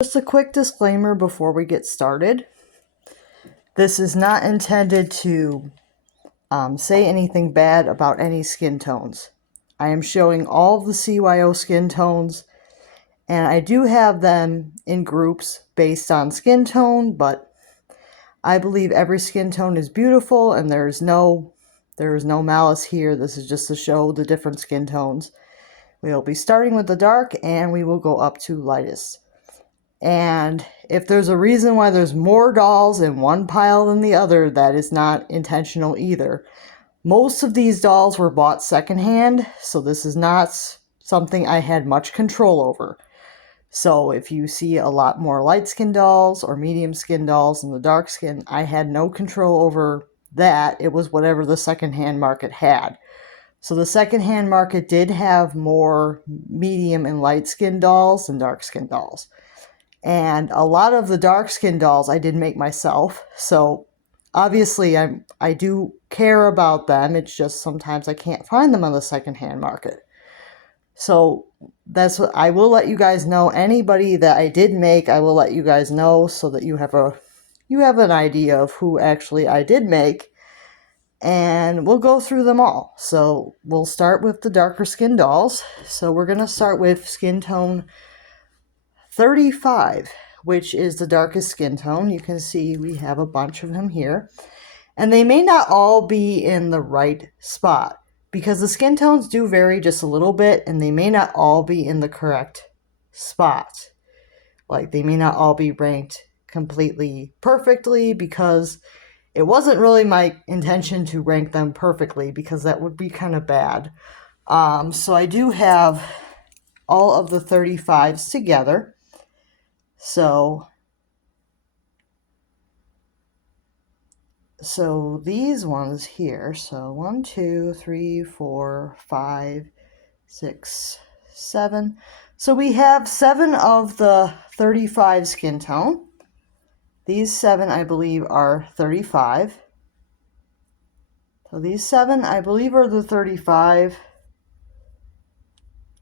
Just a quick disclaimer before we get started. This is not intended to say anything bad about any skin tones. I am showing all of the CYO skin tones, and I do have them in groups based on skin tone, but I believe every skin tone is beautiful, and there is no malice here. This is just to show the different skin tones. We will be starting with the dark, and we will go up to lightest. And if there's a reason why there's more dolls in one pile than the other, that is not intentional either. Most of these dolls were bought secondhand, so this is not something I had much control over. So if you see a lot more light skin dolls or medium skin dolls in the dark skin, I had no control over that. It was whatever the secondhand market had. So the secondhand market did have more medium and light skin dolls than dark skin dolls. And a lot of the dark skin dolls I did make myself, so obviously I do care about them. It's just sometimes I can't find them on the secondhand market. So that's what I will let you guys know. Anybody that I did make, I will let you guys know so that you have an idea of who actually I did make. And we'll go through them all. So we'll start with the darker skin dolls. So we're going to start with skin tone 35, which is the darkest skin tone. You can see we have a bunch of them here. And they may not all be in the right spot because the skin tones do vary just a little bit, and they may not all be in the correct spot. Like, they may not all be ranked completely perfectly, because it wasn't really my intention to rank them perfectly, because that would be kind of bad. So I do have all of the 35s together. So these ones here, so 1, 2, 3, 4, 5, 6, 7. So we have 7 of the 35 skin tone. These 7, I believe, are 35. So these 7, I believe, are the 35.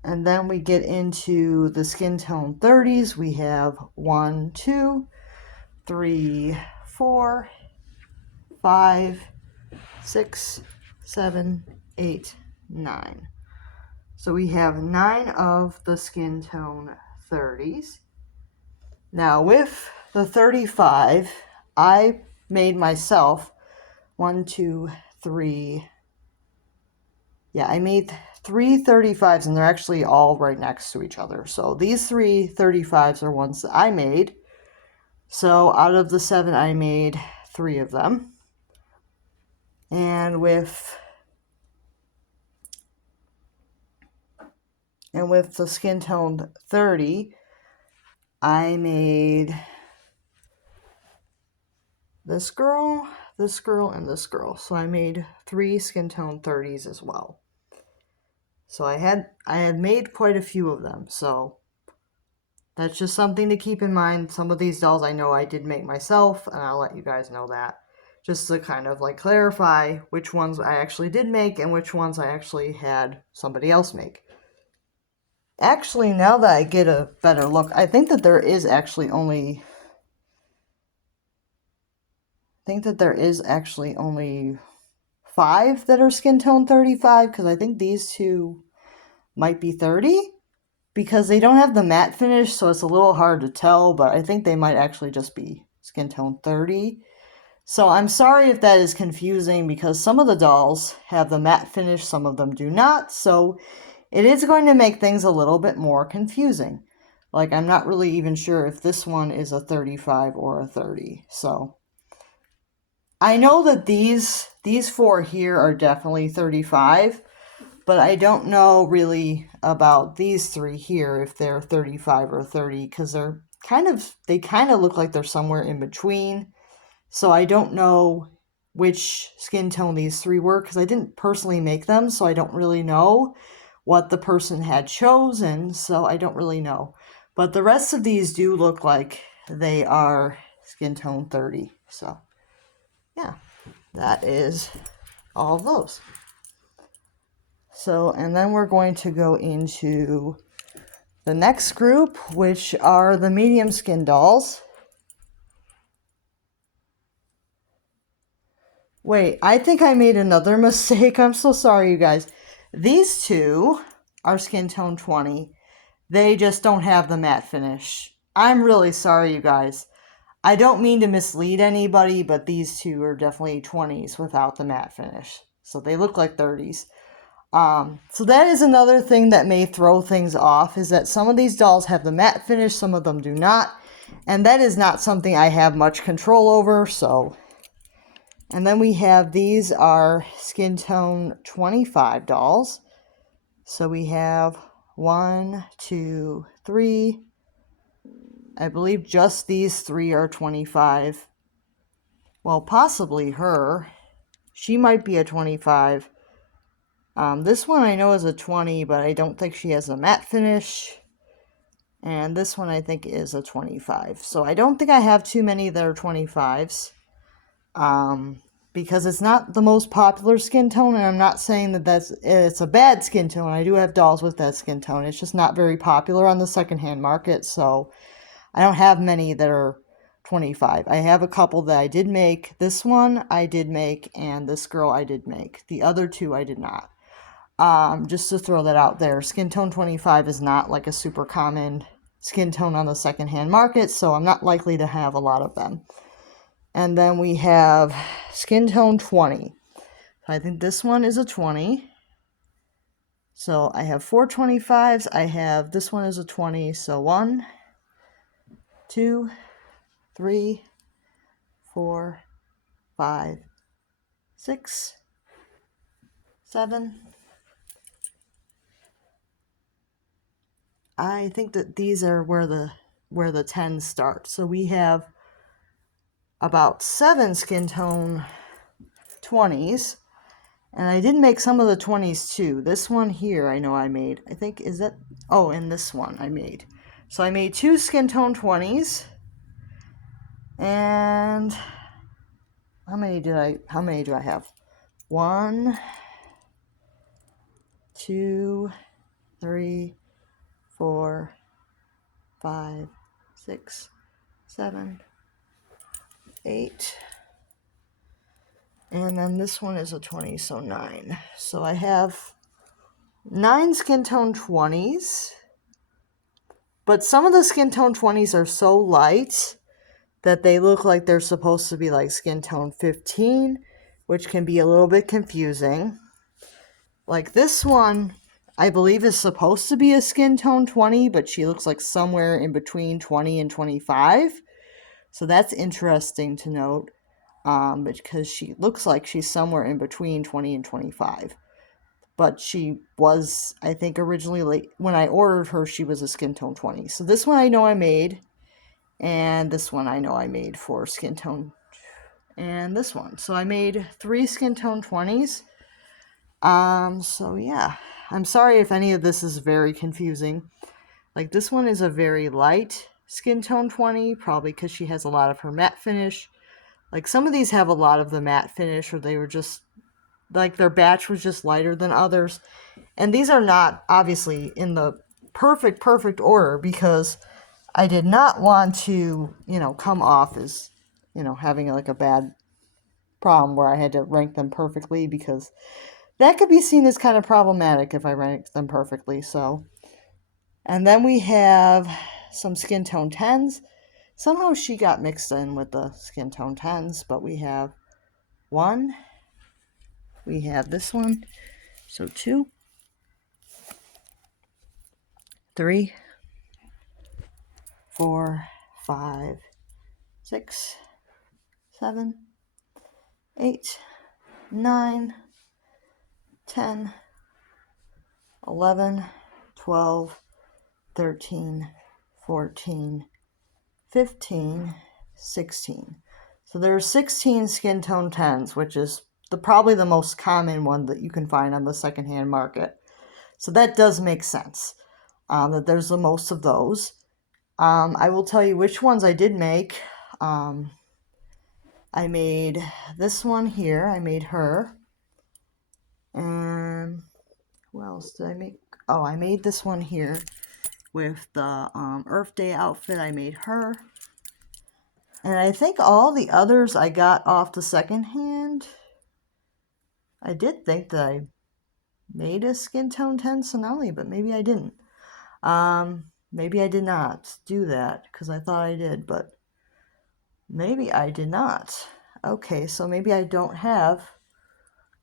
And then we get into the skin tone 30s. We have 1, 2, 3, 4, 5, 6, 7, 8, 9. So we have 9 of the skin tone 30s. Now with the 35, I made myself 1, 2, 3. Yeah, I made 3 35s, and they're actually all right next to each other. So these 3 35s are ones that I made. So out of the 7, I made 3 of them. And with the skin tone 30, I made this girl, and this girl. So I made 3 skin tone 30s as well. So I had made quite a few of them. So that's just something to keep in mind. Some of these dolls I know I did make myself, and I'll let you guys know that. Just to kind of like clarify which ones I actually did make and which ones I actually had somebody else make. Actually, now that I get a better look, I think that there is actually only 5 that are skin tone 35, because I think these 2 might be 30, because they don't have the matte finish, so it's a little hard to tell, but I think they might actually just be skin tone 30. So I'm sorry if that is confusing, because some of the dolls have the matte finish, some of them do not, so it is going to make things a little bit more confusing. Like, I'm not really even sure if this one is a 35 or a 30, so I know that these 4 here are definitely 35, but I don't know really about these 3 here, if they're 35 or 30, because they kind of look like they're somewhere in between. So I don't know which skin tone these 3 were, because I didn't personally make them, so I don't really know what the person had chosen, so I don't really know. But the rest of these do look like they are skin tone 30, so yeah, that is all of those. So, and then we're going to go into The next group, which are the medium skin dolls. Wait, I think I made another mistake. I'm so sorry, you guys. These two are skin tone 20. They just don't have the matte finish. I'm really sorry, you guys. I don't mean to mislead anybody, but these two are definitely 20s without the matte finish. So they look like 30s. So that is another thing that may throw things off, is that some of these dolls have the matte finish, some of them do not. And that is not something I have much control over, so. And then we have, these are skin tone 25 dolls. So we have 1, 2, 3. I believe just these 3 are 25. Well, possibly her. She might be a 25. This one I know is a 20, but I don't think she has a matte finish. And this one I think is a 25. So I don't think I have too many that are 25s. Because it's not the most popular skin tone, and I'm not saying that it's a bad skin tone. I do have dolls with that skin tone. It's just not very popular on the secondhand market, so I don't have many that are 25. I have a couple that I did make. This one I did make, and this girl I did make. The other two I did not. Just to throw that out there, skin tone 25 is not like a super common skin tone on the secondhand market, so I'm not likely to have a lot of them. And then we have skin tone 20. I think this one is a 20. So I have 4 25s. I have, this one is a 20. So 1, 2, 3, 4, 5, 6, 7. I think that these are where the 10s start. So we have about 7 skin tone 20s. And I did make some of the 20s too. This one here I know I made. I think, is that, oh, and this one I made. So I made 2 skin tone 20s. And how many do I have? 1, 2, 3, 4, 5, 6, 7, 8. And then this one is a 20, so 9. So I have 9 skin tone 20s. But some of the skin tone 20s are so light that they look like they're supposed to be like skin tone 15, which can be a little bit confusing. Like this one, I believe is supposed to be a skin tone 20, but she looks like somewhere in between 20 and 25. So that's interesting to note, because she looks like she's somewhere in between 20 and 25. But she was, I think, originally, like, when I ordered her, she was a skin tone 20. So this one I know I made, and this one I know I made for skin tone, and this one. So I made 3 skin tone 20s. So yeah, I'm sorry if any of this is very confusing. Like, this one is a very light skin tone 20, probably because she has a lot of her matte finish. Like, some of these have a lot of the matte finish, or they were just, like, their batch was just lighter than others. And these are not, obviously, in the perfect order, because I did not want to, come off as, having, like, a bad problem where I had to rank them perfectly, because that could be seen as kind of problematic if I ranked them perfectly, so. And then we have some skin tone 10s. Somehow she got mixed in with the skin tone 10s, but we have 1. We have this one. So 2, 3, 4, 5, 6, 7, 8, 9, 10, 11, 12, 13, 14, 15, 16. So there are 16 skin tone 10s, which is probably the most common one that you can find on the secondhand market. So that does make sense, that there's the most of those. I will tell you which ones I did make. I made this one here. I made her. And who else did I make? Oh, I made this one here, with the Earth Day outfit. I made her. And I think all the others I got off the second hand. I did think that I made a Skin Tone 10 Sonali, but maybe I didn't. Maybe I did not do that because I thought I did, but maybe I did not. Okay, so maybe I don't have,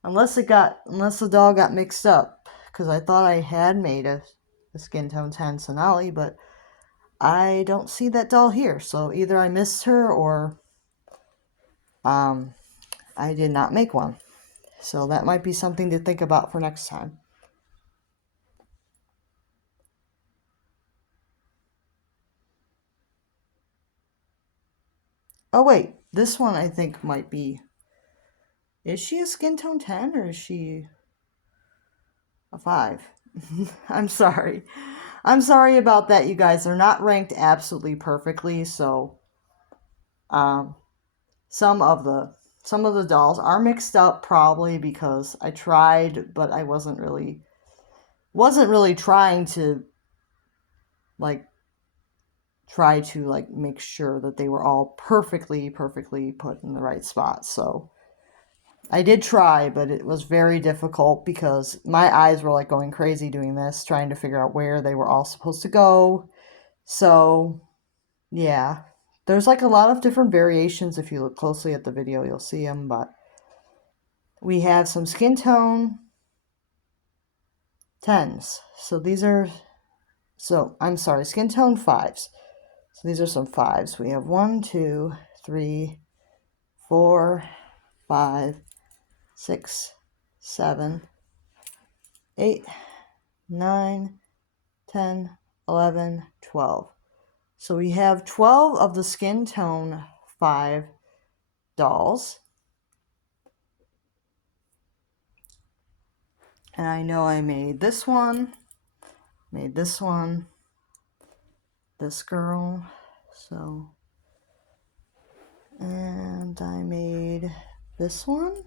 unless the doll got mixed up, because I thought I had made a Skin Tone 10 Sonali, but I don't see that doll here. So either I missed her or I did not make one. So that might be something to think about for next time. Oh wait, this one I think might be, is she a Skin Tone 10 or is she a 5? I'm sorry. I'm sorry about that, you guys. They're not ranked absolutely perfectly, so some of the dolls are mixed up probably because I tried, but I wasn't really trying to make sure that they were all perfectly put in the right spot. So I did try, but it was very difficult because my eyes were like going crazy doing this, trying to figure out where they were all supposed to go. So yeah, there's like a lot of different variations. If you look closely at the video, you'll see them, but we have some Skin Tone 10s. So these are, I'm sorry, Skin Tone 5s. So these are some 5s. We have 1, 2, 3, 4, 5, 6, 7, 8, 9, 10, 11, 12. So we have 12 of the Skin Tone 5 dolls. And I know I made this one, this girl, so, and I made this one.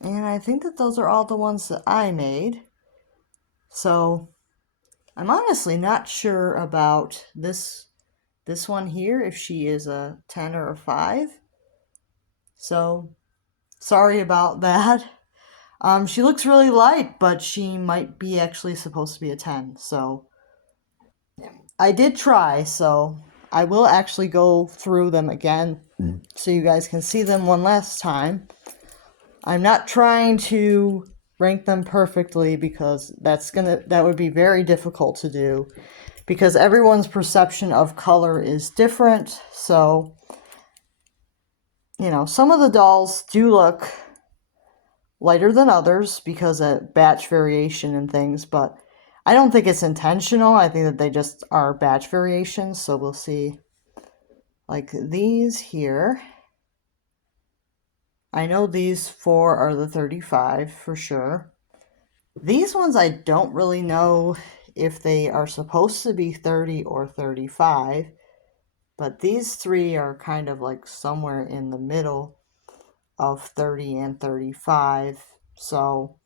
And I think that those are all the ones that I made. So I'm honestly not sure about this one here, if she is a 10 or a 5. So sorry about that. She looks really light, but she might be actually supposed to be a 10. So I did try, so I will actually go through them again so you guys can see them one last time. I'm not trying to rank them perfectly because that would be very difficult to do because everyone's perception of color is different. So, you know, some of the dolls do look lighter than others because of batch variation and things, but I don't think it's intentional. I think that they just are batch variations. So we'll see, like these here. I know these 4 are the 35 for sure. These ones I don't really know if they are supposed to be 30 or 35, but these 3 are kind of like somewhere in the middle of 30 and 35. So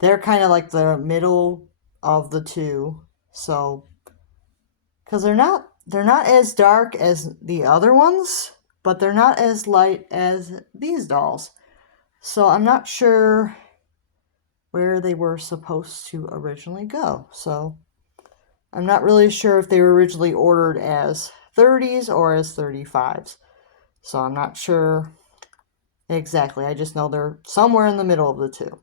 they're kind of like the middle of the two. So because they're not as dark as the other ones, but they're not as light as these dolls. So I'm not sure where they were supposed to originally go. So I'm not really sure if they were originally ordered as 30s or as 35s. So I'm not sure exactly. I just know they're somewhere in the middle of the two.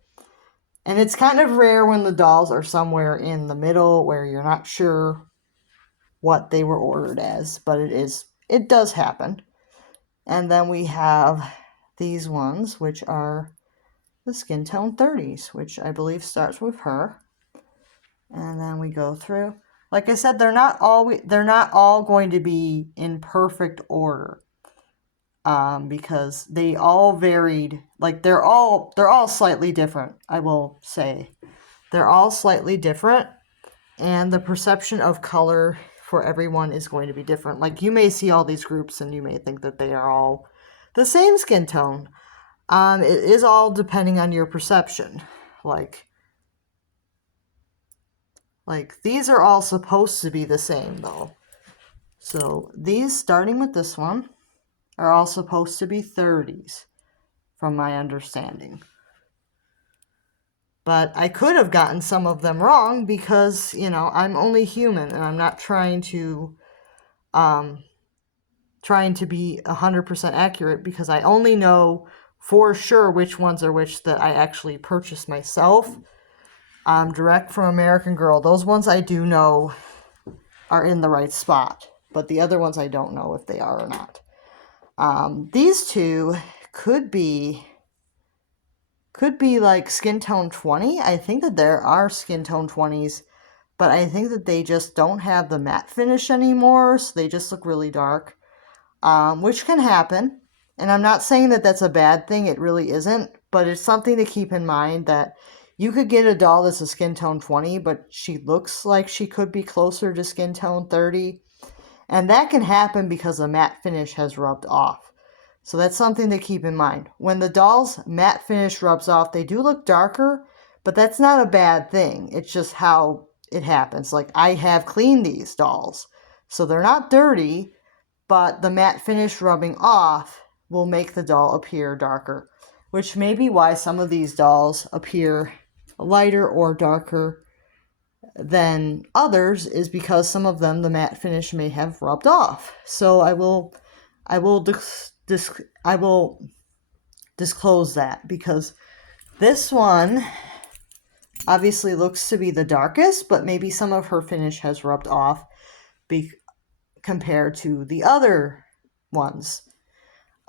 And it's kind of rare when the dolls are somewhere in the middle where you're not sure what they were ordered as, but it does happen. And then we have these ones, which are the Skin Tone 30s, which I believe starts with her. And then we go through. Like I said, they're not all going to be in perfect order. Because they all varied. Like they're all slightly different, I will say. They're all slightly different, and the perception of color for everyone is going to be different. Like, you may see all these groups and you may think that they are all the same skin tone. It is all depending on your perception. Like these are all supposed to be the same though. So these, starting with this one, are all supposed to be 30s from my understanding. But I could have gotten some of them wrong because, you know, I'm only human and I'm not trying to be 100% accurate, because I only know for sure which ones are which that I actually purchased myself. Direct from American Girl. Those ones I do know are in the right spot, but the other ones I don't know if they are or not. These two could be like skin tone 20. I think that there are skin tone 20s, but I think that they just don't have the matte finish anymore, so they just look really dark, which can happen. And I'm not saying that that's a bad thing, it really isn't, but it's something to keep in mind that you could get a doll that's a skin tone 20, but she looks like she could be closer to skin tone 30. And that can happen because the matte finish has rubbed off. So that's something to keep in mind. When the doll's matte finish rubs off, they do look darker, but that's not a bad thing. It's just how it happens. Like, I have cleaned these dolls, so they're not dirty, but the matte finish rubbing off will make the doll appear darker, which may be why some of these dolls appear lighter or darker than others, is because some of them the matte finish may have rubbed off. So I will disclose that, because this one obviously looks to be the darkest, but maybe some of her finish has rubbed off compared to the other ones.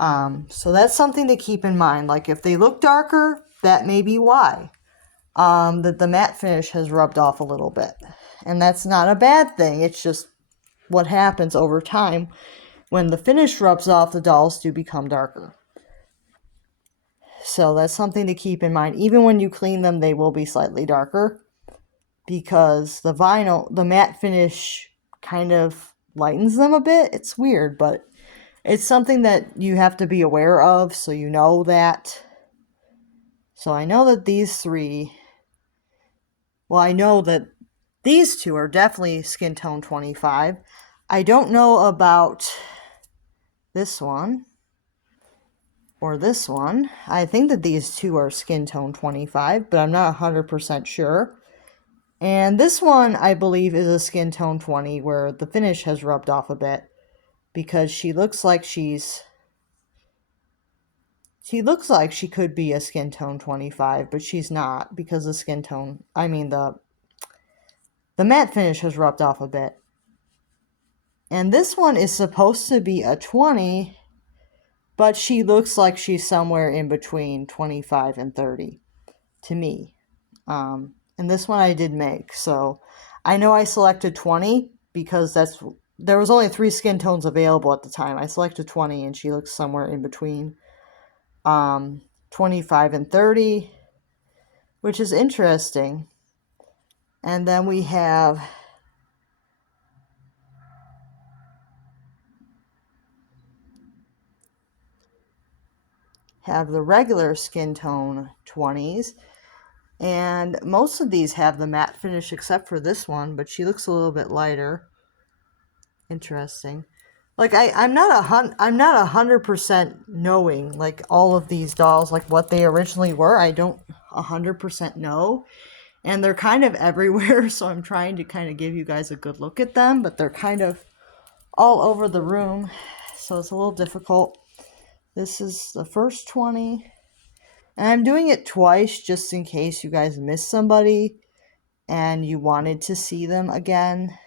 So that's something to keep in mind. Like, if they look darker, that may be why. That the matte finish has rubbed off a little bit. And that's not a bad thing. It's just what happens over time. When the finish rubs off, the dolls do become darker. So that's something to keep in mind. Even when you clean them, they will be slightly darker, because the matte finish kind of lightens them a bit. It's weird, but it's something that you have to be aware of, so you know that. So I know that these three... Well, I know that these two are definitely skin tone 25. I don't know about this one or this one. I think that these two are skin tone 25, but I'm not 100% sure. And this one, I believe, is a skin tone 20, where the finish has rubbed off a bit, because she looks like she could be a skin tone 25, but she's not, because the matte finish has rubbed off a bit. And this one is supposed to be a 20, but she looks like she's somewhere in between 25 and 30 to me. And this one I did make, so I know I selected 20 because there was only 3 skin tones available at the time. I selected 20, and she looks somewhere in between 25 and 30, which is interesting. And then we have the regular skin tone 20s, and most of these have the matte finish except for this one, but she looks a little bit lighter. Interesting. Like, I'm not 100% knowing, like, all of these dolls, like, what they originally were. I don't 100% know, and they're kind of everywhere, so I'm trying to kind of give you guys a good look at them, but they're kind of all over the room, so it's a little difficult. This is the first 20, and I'm doing it twice just in case you guys missed somebody and you wanted to see them again,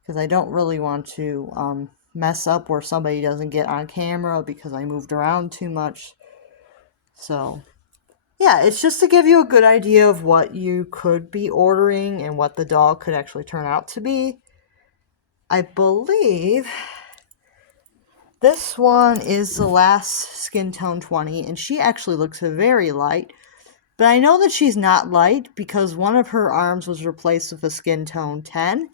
because I don't really want to mess up where somebody doesn't get on camera because I moved around too much. So yeah, it's just to give you a good idea of what you could be ordering and what the doll could actually turn out to be. I believe this one is the last skin tone 20, and she actually looks very light. But I know that she's not light because one of her arms was replaced with a skin tone 10,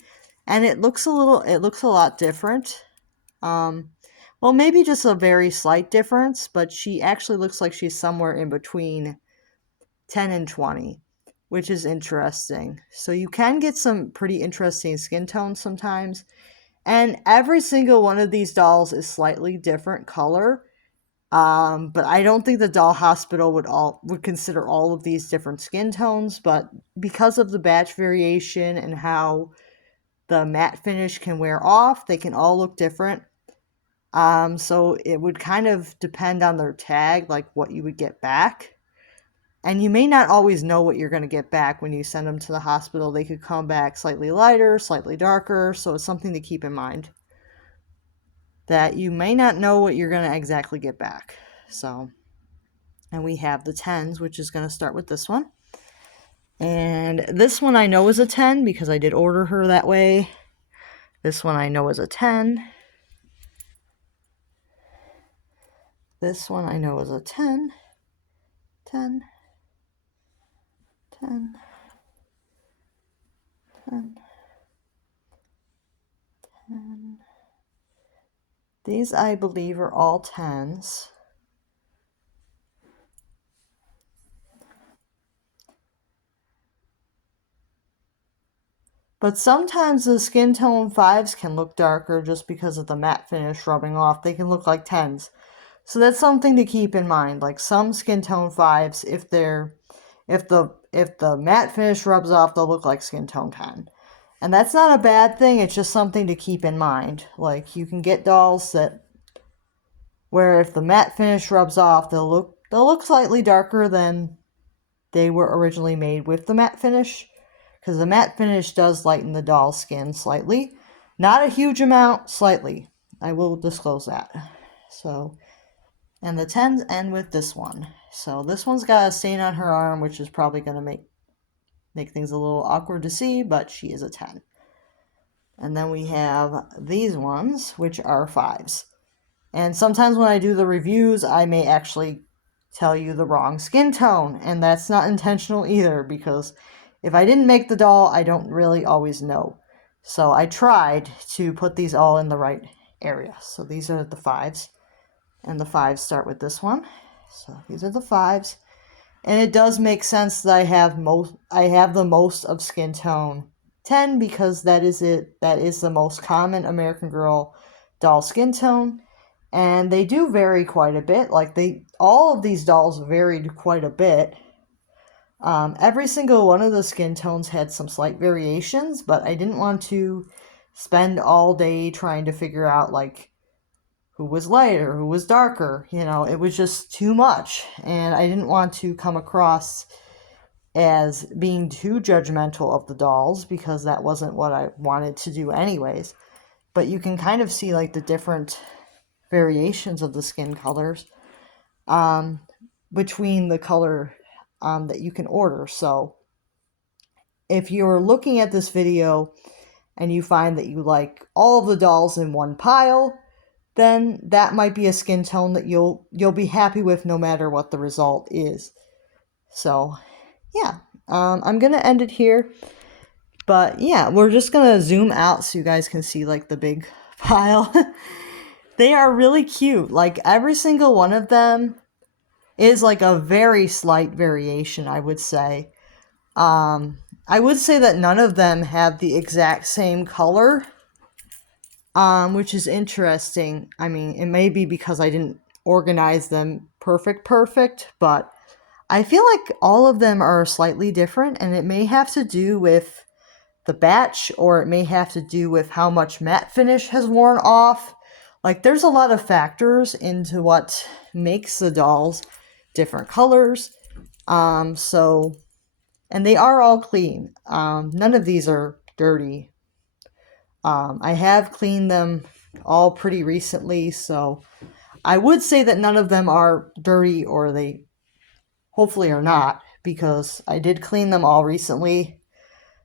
and it looks a lot different. Well, maybe just a very slight difference, but she actually looks like she's somewhere in between 10 and 20, which is interesting. So you can get some pretty interesting skin tones sometimes. And every single one of these dolls is slightly different color. But I don't think the doll hospital would consider all of these different skin tones, but because of the batch variation and how the matte finish can wear off, they can all look different. So it would kind of depend on their tag, like what you would get back. And you may not always know what you're going to get back when you send them to the hospital. They could come back slightly lighter, slightly darker, so it's something to keep in mind. That you may not know what you're going to exactly get back. So, and we have the 10s, which is going to start with this one. And this one I know is a 10 because I did order her that way. This one I know is a 10. This one I know is a 10. 10. 10. 10. 10. These, I believe, are all 10s. But sometimes the skin tone 5s can look darker just because of the matte finish rubbing off. They can look like 10s. So that's something to keep in mind. Like some skin tone 5s, if the matte finish rubs off, they'll look like skin tone 10. And that's not a bad thing, it's just something to keep in mind. Like you can get dolls where if the matte finish rubs off, they'll look slightly darker than they were originally made with the matte finish. Because the matte finish does lighten the doll's skin slightly. Not a huge amount, slightly. I will disclose that. So, and the 10s end with this one. So this one's got a stain on her arm, which is probably going to make things a little awkward to see, but she is a 10. And then we have these ones, which are 5s. And sometimes when I do the reviews, I may actually tell you the wrong skin tone, and that's not intentional either, because if I didn't make the doll, I don't really always know. So I tried to put these all in the right area. So these are the 5s, and the 5s start with this one. So these are the 5s. And it does make sense that I have the most of skin tone 10 because that is the most common American Girl doll skin tone. And they do vary quite a bit. Like all of these dolls varied quite a bit. Every single one of the skin tones had some slight variations, but I didn't want to spend all day trying to figure out like who was lighter, who was darker. You know, it was just too much, and I didn't want to come across as being too judgmental of the dolls because that wasn't what I wanted to do anyways. But you can kind of see like the different variations of the skin colors between the color that you can order. So if you're looking at this video and you find that you like all of the dolls in one pile, then that might be a skin tone that you'll be happy with no matter what the result is. So yeah, I'm gonna end it here. But yeah, we're just gonna zoom out so you guys can see like the big pile. They are really cute. Like every single one of them is like a very slight variation, I would say. I would say that none of them have the exact same color, which is interesting. I mean, it may be because I didn't organize them perfect, but I feel like all of them are slightly different, and it may have to do with the batch, or it may have to do with how much matte finish has worn off. Like, there's a lot of factors into what makes the dolls different colors. And they are all clean. None of these are dirty. I have cleaned them all pretty recently, so I would say that none of them are dirty, or they hopefully are not, because I did clean them all recently.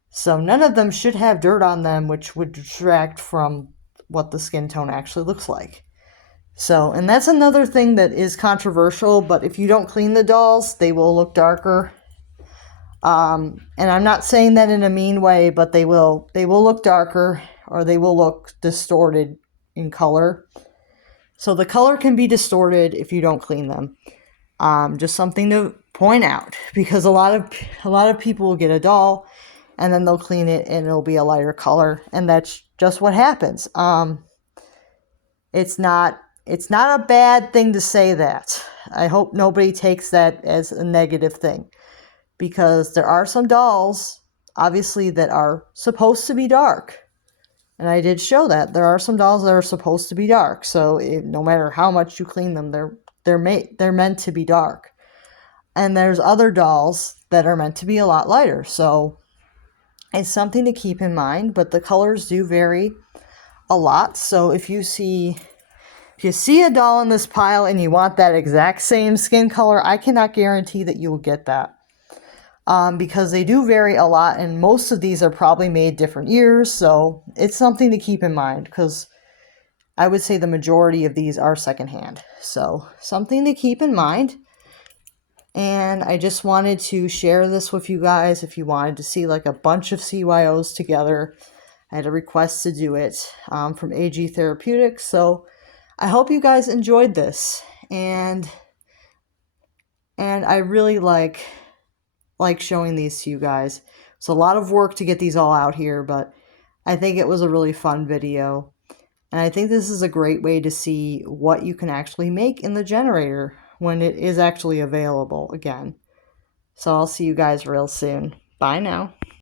So none of them should have dirt on them, which would detract from what the skin tone actually looks like. So, and that's another thing that is controversial, but if you don't clean the dolls, they will look darker. And I'm not saying that in a mean way, but they will look darker, or they will look distorted in color. So the color can be distorted if you don't clean them. Just something to point out, because a lot of people will get a doll and then they'll clean it and it'll be a lighter color, and that's just what happens. It's not a bad thing to say that. I hope nobody takes that as a negative thing, because there are some dolls, obviously, that are supposed to be dark. And I did show that. There are some dolls that are supposed to be dark. So no matter how much you clean them, they're meant to be dark. And there's other dolls that are meant to be a lot lighter. So it's something to keep in mind, but the colors do vary a lot. So if you see a doll in this pile and you want that exact same skin color, I cannot guarantee that you will get that. Because they do vary a lot, and most of these are probably made different years, so it's something to keep in mind, because I would say the majority of these are secondhand. So something to keep in mind. And I just wanted to share this with you guys. If you wanted to see like a bunch of CYOs together, I had a request to do it from AG Therapeutics. So I hope you guys enjoyed this, and I really like showing these to you guys. It's a lot of work to get these all out here, but I think it was a really fun video. And I think this is a great way to see what you can actually make in the generator when it is actually available again. So I'll see you guys real soon. Bye now.